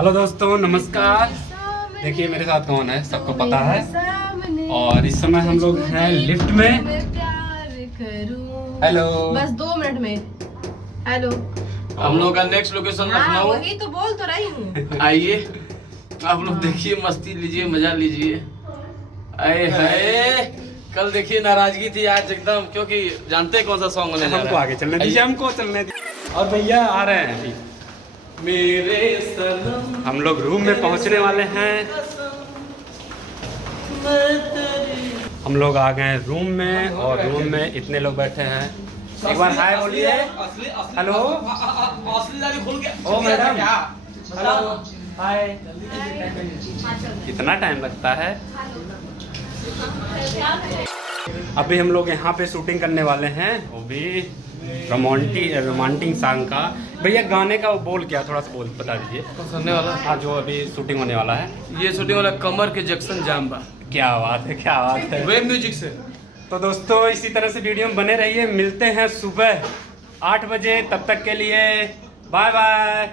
Hello दोस्तों, नमस्कार। देखिए मेरे साथ कौन है, सबको पता है। और इस समय हम लोग हैं लिफ्ट में। हेलो, बस 2 मिनट में। हेलो, हम लोग का नेक्स्ट लोकेशन लखनऊ। वही तो बोल तो रही हूँ। आइए आप लोग देखिए, मस्ती लीजिए, मजा लीजिए। आए हाय, कल देखिए नाराजगी थी, आज एकदम, क्योंकि जानते हैं कौन सा सॉन्ग होने जा हमको रहा है। आगे चलने दीजिए, हमको चलने दीजिए। और भैया आ रहे हैं अभी। मेरे सनम हम लोग रूम में पहुंचने वाले हैं। हम लोग आ गए रूम में और रूम में इतने लोग बैठे हैं। एक बार हाय बोलिए। हेलो, असली जाली खुल गया। ओ मैडम, हेलो, हाय। कितना टाइम लगता है? अभी हम लोग यहाँ पे शूटिंग करने वाले हैं, वो भी रोमांटिक सॉन्ग का। भैया गाने का वो बोल क्या, थोड़ा सा बोल बता दीजिए। सुनने वाला हाँ, जो अभी शूटिंग होने वाला है। ये शूटिंग वाला कमर के जंक्शन जाम बा। क्या बात है, क्या बात है। वेब म्यूजिक से। तो दोस्तों इसी तरह से वीडियो में बने रहिए। मिलते हैं सुबह 8 बजे, तब तक के लिए बाय बाय।